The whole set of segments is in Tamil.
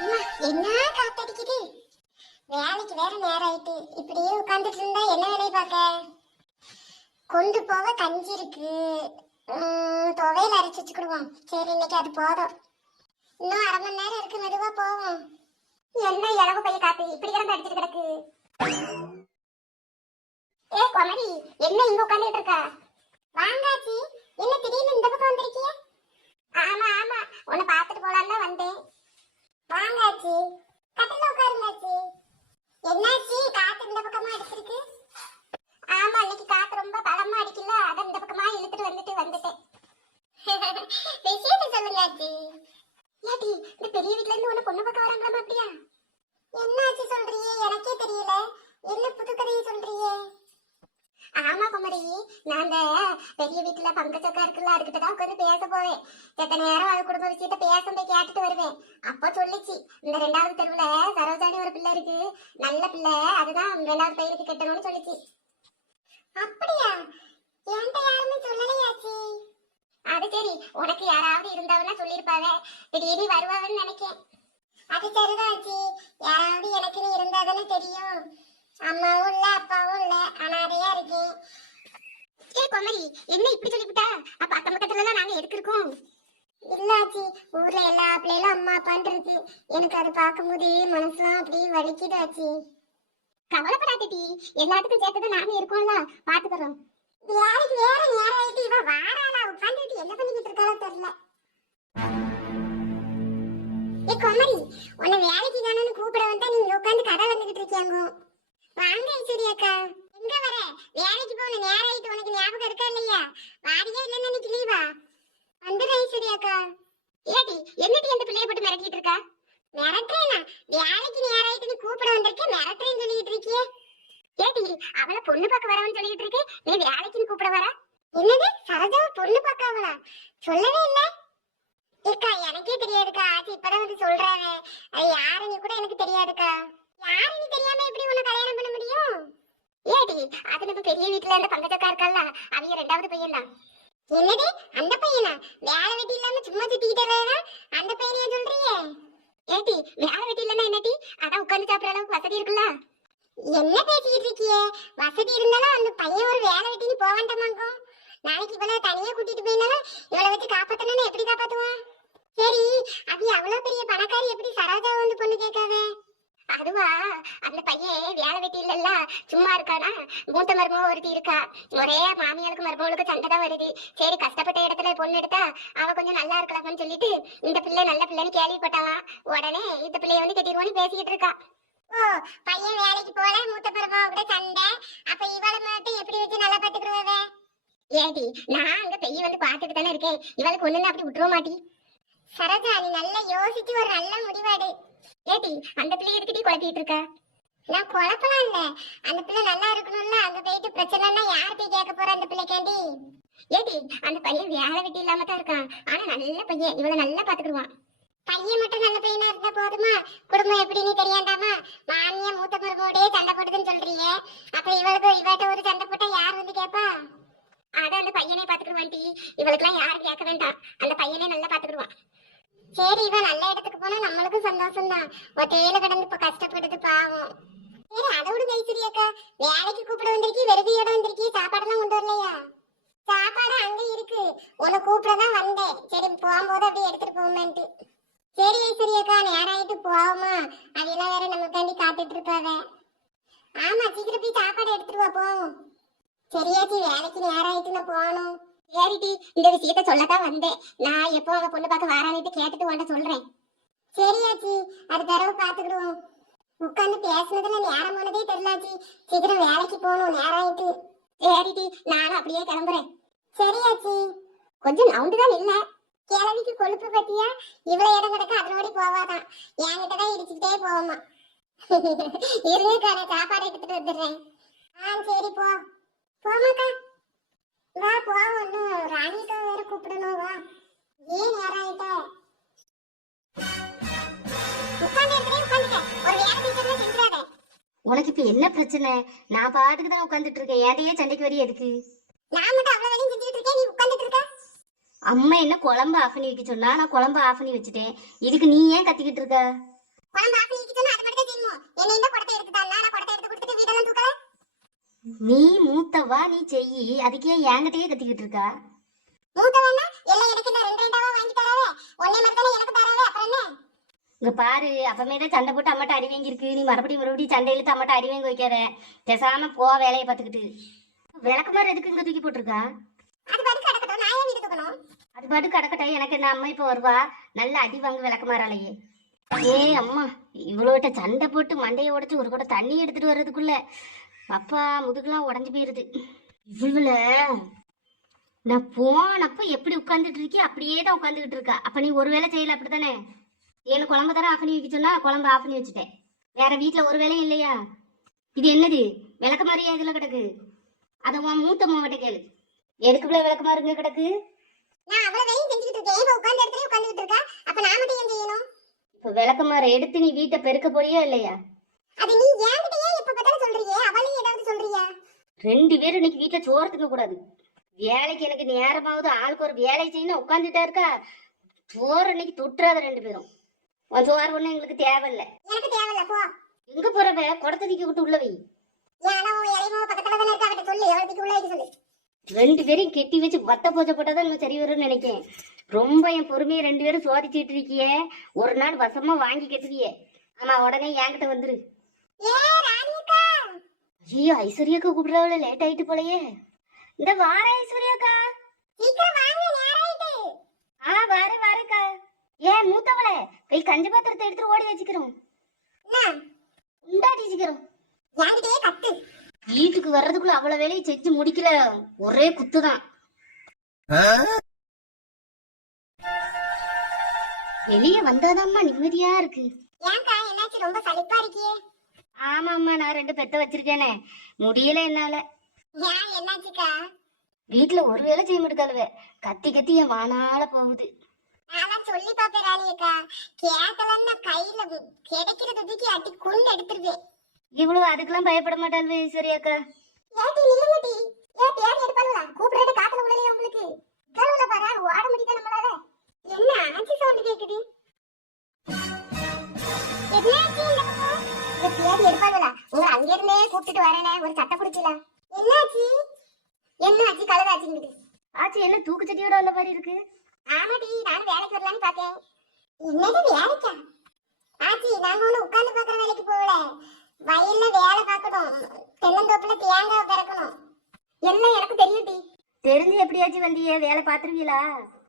அம்மா என்ன காத்தடிக்குது? வேலைக்கு வேற நேரம் ஆயிட்டு இப்படியே உட்காந்துட்டு இருந்தா என்ன வேலையை பார்க்க? கொண்டு போக கஞ்சி இருக்கு. உம், துவையல் அரைச்சு வச்சுக்கிடுவோம். சரி இன்னைக்கு அது போதும். இன்னும் அரை மணி நேரம் இருக்கு மெதுவா போவோம். என்ன இலகு பைய காத்து இப்படி கிடந்து அடிச்சிட்டு கிடக்கு. ஏ குமரி என்ன இங்க உட்காந்துட்டு இருக்கா? வாங்காச்சி. என்ன திடீர்னு இந்த பக்கம் வந்திருக்கிய? ஆமா ஆமா. உன்னை பார்த்துட்டு போலான்னு வந்தேன். வாங்காச்சி கட்டில உட்காருங்காச்சி என்னாச்சு? காத்து இந்த பக்கமா அடிச்சிருக்கு. ஆமா இன்னைக்கு காத்து ரொம்ப பலமா அடிக்கல. அத இந்த பக்கமா இழுத்துட்டு வந்துட்டு வந்துட்டேன். விஷயத்தை சொல்லுங்காச்சி ஏடி இந்த பெரிய வீட்ல இருந்து உன்னை பொண்ணு பக்கம் வராங்களாமா அப்படியா? என்னாச்சு சொல்றியே? எனக்கே தெரியல. என்ன புது கதையை சொல்றியே? ஆமா குமரி. நான் அந்த பெரிய வீட்டுல பங்கச்சக்கா இருக்குல்ல அதுக்கிட்ட தான் உட்காந்து பேச போவேன். எத்தனை நேரம் அது குடும்ப விஷயத்த பேசும்போது போய் கேட்டுட்டு வருவேன். அப்ப சொல்லிச்சு இந்த ரெண்டாவது தெருவுல சரோஜானி ஒரு பிள்ளை இருக்கு. நல்ல பிள்ளை அதுதான் ரெண்டாவது பையனுக்கு கட்டணும்னு சொல்லிச்சு. அப்படியா? என்கிட்ட யாருமே சொல்லலையாச்சி? அது சரி உனக்கு யாராவது இருந்தவனா சொல்லிருப்பாவே திடீர்னு வருவாவன்னு நினைக்கேன். அது சரிதான் ஆச்சி. யாராவது எனக்குன்னு இருந்தாதானே தெரியும். அம்மாவும் இல்ல அப்பாவும் இல்ல. அனாதையா இருக்கேன். ஏ குமரி என்ன இப்படி சொல்லிவிட்டா? அப்ப அக்கம் பக்கத்துல எல்லாம் நாங்க எதுக்கு இருக்கோம் இல்லாச்சி ஊர்ல எல்லா பிள்ளைகளும் அம்மா அப்பான்னு இருக்கு. எனக்கு அது பார்க்கும்போது மனசுலாம் அப்படியே வலிக்குது ஆச்சி. கவலைப்படாதடி எல்லாத்துக்கும் சேர்த்தது நாங்க இருக்கோம்ல. பாத்துக்கிறோம். வேலைக்கு வேற நேரம் ஆயிட்டு இவ வாராளா உட்காந்துட்டு என்ன பண்ணிக்கிட்டு இருக்காளோ தெரியல. ஏ குமரி உன்னை வேலைக்கு தானு கூப்பிட வந்தா நீங்க உட்காந்து கதை வந்துகிட்டு இருக்கியாங்க. வாங்க ஐஸ்வரி அக்கா. எங்க வர வேலைக்கு போன நேரம் ஆயிட்டு உனக்கு ஞாபகம் இருக்கா இல்லையா? வாரியா இல்லைன்னு இன்னைக்கு லீவா வந்துடு ஐஸ்வரி அக்கா ஏடி என்னடி அந்த பிள்ளைய போட்டு மிரட்டிட்டு இருக்கா? மிரட்டுறேனா? வேலைக்கு நேரம் ஆயிட்டு நீ கூப்பிட வந்திருக்க மிரட்டுறேன்னு சொல்லிட்டு இருக்கியே. ஏடி அவளை பொண்ணு பார்க்க வரவன்னு சொல்லிட்டு இருக்கு. நீ வேலைக்குன்னு கூப்பிட வர? என்னது? சரோஜாவை பொண்ணு பார்க்க அவளா? சொல்லவே இல்லை. ஏக்கா எனக்கே தெரியாதுக்கா. ஆச்சு இப்பதான் வந்து சொல்றாங்க. அது யாருன்னு கூட எனக்கு தெரியாதுக்கா. யாருன்னு தெரியாம எப்படி உன்னை கல்யாணம் பண்ண முடியும்? அது நம்ம பெரிய வீட்டுல அந்த பங்கஜக்கா இருக்கல்ல அவங்க ரெண்டாவது பையன் தான் என்னது? அந்த பையனா? வேலை வெட்டி இல்லாம சும்மா சுத்திக்கிட்டு அந்த பையனையா சொல்றீங்க ஏட்டி வேலை வெட்டி இல்லன்னா என்னடி? அதான் உட்கார்ந்து சாப்பிடுற அளவுக்கு வசதி இருக்குல்ல? என்ன பேசிட்டு இருக்கிய? வசதி இருந்தாலும் அந்த பையன் ஒரு வேலை வெட்டின்னு போக வேண்டாமாங்கும் நாளைக்கு இவளை தனியா கூட்டிட்டு போயிருந்தாலும் இவளை வச்சு காப்பாத்தணும்னு எப்படி காப்பாத்துவான் சரி அது அவ்வளவு பெரிய பணக்காரி எப்படி சரோஜா வந்து பொண்ணு கேட்காத? அதுவா அந்த பையன் வேலை வெட்டி இல்லல்ல சும்மா இருக்கானா? மூத்த மருமக ஒருத்தி இருக்கா. ஒரே மாமியாருக்கு மருமகளுக்கு சண்டை தான் வருது. சரி கஷ்டப்பட்ட இடத்துல பொண்ணு எடுத்தா அவ கொஞ்சம் நல்லா இருக்கலாம்னு சொல்லிட்டு இந்த பிள்ளை நல்ல பிள்ளைன்னு கேள்விப்பட்டாலாம் உடனே இந்த பிள்ளைய வந்து கட்டிடுவோன்னு பேசிக்கிட்டு இருக்கா. ஓ பையன் வேலைக்கு போல மூத்த மருமக கூட சண்டை. அப்ப இவளை மட்டும் எப்படி வச்சு நல்லா பாத்துக்கிடுவ ஏடி நான் அங்க பெய்ய வந்து பாத்துட்டு தானே இருக்கேன். இவளுக்கு ஒண்ணு அப்படி விட்டுருவ மாட்டி சரோஜா நீ நல்லா யோசிச்சு ஒரு நல்ல முடிவாடு. ஏடி அந்த பிள்ளை எதுக்கிட்டி குழப்பிட்டு இருக்க? நான் குழப்பலாம் இல்ல. அந்த பிள்ளை நல்லா இருக்கணும்ல. அங்க போயிட்டு பிரச்சனைனா யார் போய் கேட்க போற அந்த பிள்ளைக்காண்டி? ஏடி அந்த பையன் வேலை வெட்டி இல்லாம தான் இருக்கான். ஆனா நல்ல பையன். இவளை நல்லா பாத்துக்கிடுவான் பையன் மட்டும் நல்ல பையனா இருந்தா போதுமா? குடும்பம் எப்படின்னு தெரியாண்டாமா? மாமியா மூத்த மருமோடே சண்டை போடுதுன்னு சொல்றீங்க. அப்ப இவளுக்கு இவட்ட ஒரு சண்டை போட்டா யார் வந்து கேப்பா? அதான் அந்த பையனே பாத்துக்கிடுவான் டி. இவளுக்குலாம் யாரும் கேட்க வேண்டாம். அந்த பையனே நல்லா பாத்துக்கிடுவான் சரி இவன் நல்ல இடத்துக்கு போனா நம்மளுக்கும் சந்தோஷம் தான் ஒத்தையில கிடந்து இப்ப கஷ்டப்படுது பாவம். சரி அதை விடு கைசிரி அக்கா. வேலைக்கு கூப்பிட வந்திருக்கி வெறுதியோட வந்திருக்கி சாப்பாடெல்லாம் கொண்டு வரலையா? சாப்பாடு அங்க இருக்கு. உன்னை கூப்பிட தான் வந்தேன். சரி போகும்போது அப்படியே எடுத்துட்டு போமேன்ட்டு சரி ஐஸ்வரி அக்கா நேராயிட்டு போவோமா? அதெல்லாம் வேற நமக்காண்டி காத்துட்டு இருப்பாவ? ஆமா சீக்கிரம் போய் சாப்பாடு எடுத்துட்டு வா போவோம். சரியாச்சி வேலைக்கு நேரம் ஆயிட்டு நான் போகணும். சரிடி இந்த விஷயத்த சொல்லத்தான் வந்தேன். நான் எப்போ அவ பொண்ணு பார்க்க வாரானிட்டு கேட்டுட்டு உன்ட்ட சொல்றேன். சரியாச்சி அது தடவை பாத்துக்கிடுவோம் உட்காந்து பேசுனதுல நேரம் போனதே தெரியலாச்சி சீக்கிரம் வேலைக்கு போகணும் நேரம் ஆயிட்டு. சரிடி நானும் அப்படியே கிளம்புறேன். சரியாச்சி கொஞ்சம் நவுண்டு தான் இல்ல கிழவிக்கு கொழுப்பு பத்தியா? இவ்வளவு இடம் கிடக்க அதனோடி போவாதான். என்கிட்டதான் இடிச்சுக்கிட்டே போவோமா இருங்கக்கா நான் சாப்பாடு எடுத்துட்டு வந்துடுறேன். ஆ சரி போ. போமாக்கா வா போவோம் இன்னும் ராணிக்கா வேற கூப்பிடணும் வா. ஏன் செஞ்சிடாத. உனக்கு இப்ப என்ன பிரச்சனை? நான் பாட்டுக்கு தான் உட்காந்துட்டு இருக்கேன். ஏன்டையே சண்டைக்கு வரி எதுக்கு? நான் மட்டும் அவ்வளவு வேலையும் செஞ்சுட்டு இருக்கேன். நீ உட்கார்ந்துட்டு இருக்க? அம்மா என்ன குழம்பு ஆஃப் பண்ணி வைக்க சொன்னா நான் குழம்பு ஆஃப் பண்ணி வச்சுட்டேன். இதுக்கு நீ ஏன் கத்திக்கிட்டு இருக்க? குழம்பு ஆஃப் பண்ணி சொன்னா அது மட்டும் தான் செய்யுமோ என்னை இந்த குடத்தை எடுத்துட்டாங்க நான் குடத்தை எடுத்து கொடுத்துட்டு வீடெல்லாம் தூக்கல நீ மூத்தவா நீ செய்யி. அதுக்கே என்கிட்டயே கத்திக்கிட்டு இருக்கா? மூத்தவன்னா? எல்லாம் எனக்கு இந்த ரெண்டு ரெண்டாவா வாங்கி தராவே ஒன்னே மாதிரி தானே எனக்கு தராவே அப்புறம் என்ன? இங்க பாரு அப்பமே தான் சண்டை போட்டு அம்மாட்ட அடி வாங்கியிருக்கு நீ மறுபடியும் மறுபடியும் சண்டை இழுத்து அம்மாட்ட அடி வாங்கி வைக்காத. பேசாம போ வேலையை பார்த்துக்கிட்டு. விளக்குமாறு எதுக்கு இங்க தூக்கி போட்டிருக்கா? அது பாட்டு கிடக்கட்டும். நான் ஏன் தூக்கணும்? அது பாட்டு கிடக்கட்டும். எனக்கு என்ன அம்மா இப்போ வருவா? நல்ல அடி வாங்க விளக்குமாறாலேயே ஏ அம்மா இவ்வளோட்ட சண்டை போட்டு மண்டையை உடைச்சு ஒரு கூட தண்ணி எடுத்துட்டு வர்றதுக்குள்ள அப்பா முதுகுலாம் உடஞ்சு போயிருது. இவ்வளவுல நான் போனப்போ எப்படி உட்காந்துட்டு இருக்கி அப்படியே தான் உட்காந்துக்கிட்டு இருக்கா. அப்ப நீ ஒரு வேலை செய்யல அப்படித்தானே? ஏழு குழம்பு தர ஆஃப் பண்ணி வைக்க சொன்னா குழம்பு ஆஃப் பண்ணி வச்சுட்டேன். வேற வீட்ல ஒரு வேலையும் இல்லையா? இது என்னது? விளக்கு மாதிரியா இதுல கிடக்கு? அதை உன் மூத்த மாவட்ட கேளு. எதுக்குள்ள விளக்கு மாறுங்க கிடக்கு? நான் அவ்வளவு வேலையும் செஞ்சுக்கிட்டு இருக்கேன். இப்ப உட்கார்ந்த இடத்துல உட்கார்ந்துட்டு இருக்கா? அப்ப நான் மட்டும் ஏன் செய்யணும்? இப்ப விளக்கமாற எடுத்து நீ வீட்டை பெருக்க போறியா இல்லையா? அது நீ ஏன் எப்ப பார்த்தாலும் சொல்றீங்க அவளையும் ஏதாவது சொல்றீங்க ரெண்டு பேரும் இன்னைக்கு வீட்டுல சோறு திங்க கூடாது. வேலைக்கு எனக்கு நேரமாவது ஆளுக்கு ஒரு வேலை செய்யணும் உட்காந்துட்டா இருக்கா? சோறு இன்னைக்கு தொட்டுறாத ரெண்டு பேரும். உன் சோறு ஒண்ணு எங்களுக்கு தேவையில்ல. எனக்கு தேவையில்ல போ. எங்க போறவ? குடத்தை தூக்கி விட்டு உள்ள வை. ரெண்டு பேரையும் கெட்டி வச்சு வத்த பூஜை போட்டாதான் இன்னும் சரி வரும்னு நினைக்கேன். ரொம்ப என் பொறுமையை ரெண்டு பேரும் சோதிச்சுட்டு இருக்கியே. ஒரு நாள் வசமா வாங்கி கட்டுவியே. ஆமா உடனே என்கிட்ட வந்துரு. ஐயோ ஐஸ்வர்யாக்கா கூப்பிடுறவள லேட் ஆயிட்டு போலயே. இந்த வார ஐஸ்வர்யாக்கா. சீக்கிரம் வாங்க நேரம் ஆயிட்டு ஆ வாரே வாரேக்கா. ஏன் மூத்தவளே போய் கஞ்சி பாத்திரத்தை எடுத்துட்டு ஓடி வச்சுக்கிறோம். என்ன? உண்டாடி சீக்கிரம் என்கிட்டயே கத்து வீட்டுக்கு வர்றதுக்குள்ள அவ்வளவு வேலையை செஞ்சு முடிக்கல ஒரே குத்துதான். வெளியே வந்தாதாம்மா நிம்மதியா இருக்கு. ஏன்க்கா என்னாச்சு? ரொம்ப சலிப்பா இருக்கியே. ஆமாம்மா நான் ரெண்டு பெத்த வச்சிருக்கேனே. முடியல என்னால. ஏன் என்னாச்சுக்கா? வீட்டுல ஒரு வேலை செய்ய முடியாதுவே கத்தி கத்தி என் வானால போகுது. நான் சொல்லி பாப்பேன் ராணியக்கா. கேட்கலன்னா கையில கிடைக்கிறத தூக்கி அட்டி குண்டு எடுத்துருவேன். இவ்வளவு அதுக்கெல்லாம் பயப்பட மாட்டாள் ஐஸ்வர்யாக்கா ஏட்டி நில்லுங்கடி? ஏ பேர் எடுப்பாங்களா கூப்பிடுறது காத்துல உள்ளலையே உங்களுக்கு? கருவுல பாரு ஓட முடியுதா நம்மளால? என்ன ஆச்சு சவுண்ட் கேக்குது? என்னாச்சு இந்த பேர் எடுப்பாங்களா உங்க அங்க இருந்தே கூப்பிட்டுட்டு வரேனே ஒரு சட்டை பிடிக்கல என்னாச்சு? என்னாச்சு கலராச்சுங்கிட்டு ஆச்சு என்ன தூக்குச்சட்டியோட வந்த மாதிரி இருக்கு? ஆமாடி நானும் வேலைக்கு வரலான்னு பார்த்தேன். என்னது வேலைக்கா? ஆச்சி நாங்க ஒண்ணு உட்கார்ந்து பாக்குற வேலைக்கு போகல. வயல்ல வேலை பார்க்கணும். தென்னந்தோப்புல தேங்காய் பிறக்கணும் எல்லாம் எனக்கு தெரியும் டி தெரிஞ்சு எப்படியாச்சும் வந்தியே? வேலை பாத்துருவீங்களா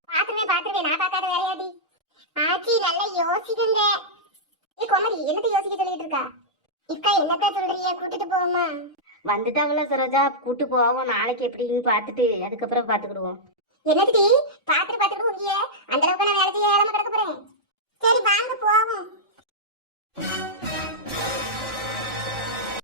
பாத்துருவேன் பாத்துருவேன் நான் பார்க்காத வேலையாடி. ஆச்சி நல்லா யோசிக்குங்க. நீ கோமதி என்னத்தை யோசிக்க சொல்லிட்டு இருக்கா? இக்கா என்னத்த சொல்றீங்க? கூட்டிட்டு போவோமா? வந்துட்டாங்களா சரோஜா? கூட்டு போவோம். நாளைக்கு எப்படின்னு பாத்துட்டு அதுக்கப்புறம் பாத்துக்கிடுவோம் என்னடி பாத்துட்டு பாத்துட்டு உங்கிய அந்த அளவுக்கு நான் வேலை செய்ய இடம் கிடக்க போறேன். சரி வாங்க போவோம்.